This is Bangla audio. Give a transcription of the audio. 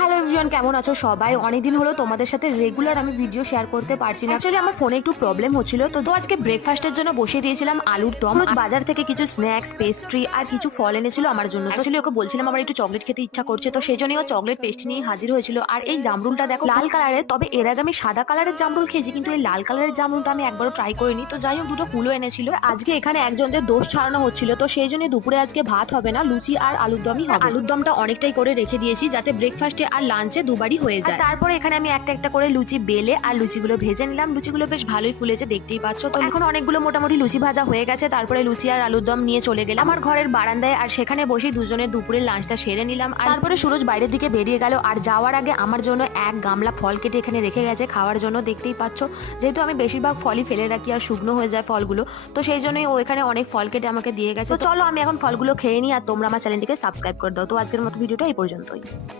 হ্যালো এভরিওয়ান, কেমন আছো সবাই? অনেকদিন হলো তোমাদের সাথে রেগুলার আমি ভিডিও শেয়ার করতে পারছি না। অ্যাকচুয়ালি আমার ফোনে একটু প্রবলেম হচ্ছিল, তো আজকে ব্রেকফাস্টের জন্য বসিয়ে দিয়েছিলাম আলুর দম। বাজার থেকে কিছু স্ন্যাক্স, পেস্ট্রি আর কিছু ফল এনেছিল আমার জন্য। অ্যাকচুয়ালি ওকে বলছিলাম আমার একটু চকলেট খেতে ইচ্ছা করছে, তো সেই জন্যই ও চকলেট পেস্ট্রি নিয়ে হাজির হয়েছিল। আর এই জামরুলটা দেখো লাল কালারের, তবে এর আগে আমি সাদা কালারের জামরুল খেয়েছি, কিন্তু এই লাল কালারের জামরুলটা আমি একবারও ট্রাই করিনি। তো যাই হোক, দুটো কুলো এনেছিল। আজকে এখানে একজনদের দোষ ছাড়ানো হচ্ছিল, তো সেই জন্য দুপুরে আজকে ভাত হবে না, লুচি আর আলুর দমই হবে। আলুর দমটা অনেকটাই করে রেখে দিয়েছি যাতে ব্রেকফাস্টে আর লাঞ্চে দুবারই হয়ে যায়। তারপরে এখানে আমি একটা একটা করে লুচি বেলে আর লুচিগুলো ভেজে নিলাম। লুচিগুলো বেশ ভালোই ফুলেছে, দেখতেই পাচ্ছ। তো এখন অনেকগুলো মোটামুটি লুচি ভাজা হয়ে গেছে। তারপরে লুচি আর আলুর দম নিয়ে চলে গেলাম আমার ঘরের বারান্দায়, আর সেখানে বসে দুজনের দুপুরের লাঞ্চটা সেরে নিলাম। আর তারপরে সুরজ বাইরের দিকে বেরিয়ে গেল, আর যাওয়ার আগে আমার জন্য এক গামলা ফল কেটে এখানে রেখে গেছে খাওয়ার জন্য, দেখতেই পাচ্ছ। যেহেতু আমি বেশিরভাগ ফলই ফেলে রাখি আর শুকনো হয়ে যায় ফলগুলো, তো সেই জন্যই ও এখানে অনেক ফল কেটে আমাকে দিয়ে গেছে। তো চলো আমি এখন ফলগুলো খেয়ে নিই, আর তোমরা আমার চ্যানেলটিকে সাবস্ক্রাইব করে দাও। তো আজকের মতো ভিডিওটা এই পর্যন্তই।